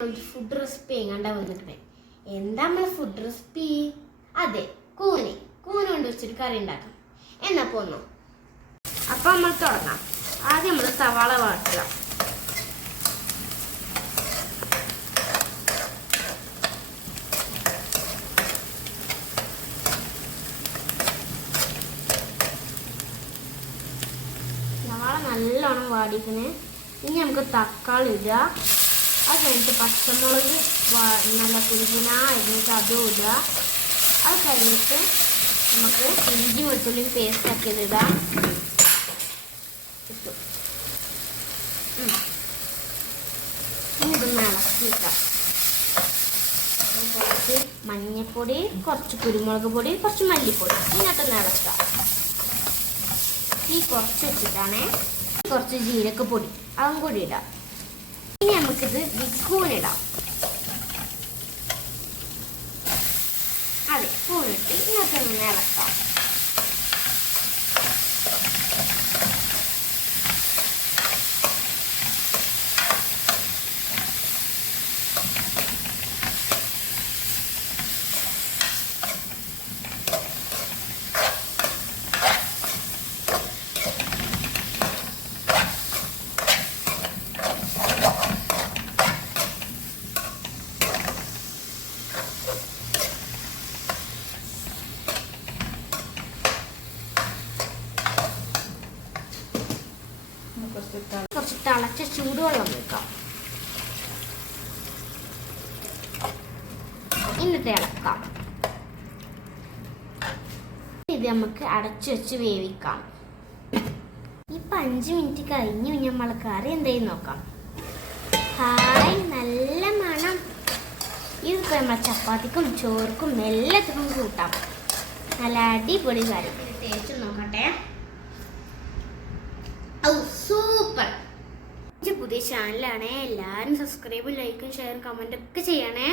Food recipe എങ്ങാണ്ടാ വന്നിട്ട് എന്താ നമ്മളെ ഫുഡ് റെസിപ്പി? അതെ, കൂന് കൊണ്ട് വെച്ചിട്ട് കറി ഉണ്ടാക്കാം. എന്നാ പോന്നോ. അപ്പൊ നമ്മൾ തുടങ്ങാം. ആദ്യം നമ്മൾ സവാള വാട്ടുക. സവാള നല്ലോണം വാടിക്കണേ. ഇനി നമുക്ക് തക്കാളി ഇടുക. അത് കഴിഞ്ഞിട്ട് പച്ചമുളക് നല്ല കുരുകുന അരിഞ്ഞിട്ട് അതും ഇടുക. അത് കഴിഞ്ഞിട്ട് നമുക്ക് ഇഞ്ചി വെളുത്തുള്ളി പേസ്റ്റ് ആക്കിയത് ഇടാം. ഇനി ഇതൊന്ന് ഇളക്കിയിട്ടാം. കുറച്ച് മഞ്ഞൾപ്പൊടി, കുറച്ച് കുരുമുളക് പൊടി, കുറച്ച് മല്ലിപ്പൊടി ഇങ്ങോട്ടൊന്ന് ഇളക്കാം. ഈ കുറച്ച് വെച്ചിട്ടാണേ. കുറച്ച് ജീരകപ്പൊടി അതും കൂടി ഇടാം. ഇനി നമുക്കിത് കൂനിടാം. അതെ, കൂനിട്ട് ഇങ്ങോട്ടൊന്ന് ഇളക്കാം. കുറച്ച് തിളച്ച ചൂടുവെള്ളം വെക്കാം. എന്നിട്ട് ഇളക്കാം. ഇത് നമുക്ക് അടച്ചു വെച്ച് വേവിക്കാം. ഇപ്പൊ 5 മിനിറ്റ് കഴിഞ്ഞു. നമ്മൾ കറി എന്തായാലും നോക്കാം. ഹായ്, നല്ല മണം. ഇതിപ്പോ നമ്മളെ ചപ്പാത്തിക്കും ചോർക്കും എല്ലാത്തിനും കൂട്ടാം. നല്ല അടിപൊളി കറി. ടേസ്റ്റ് നോക്കട്ടെ. സൂപ്പർ. പുതിയ ചാനലാണേ. എല്ലാവരും സബ്സ്ക്രൈബും ലൈക്കും ഷെയറും കമൻറ്റും ഒക്കെ ചെയ്യണേ.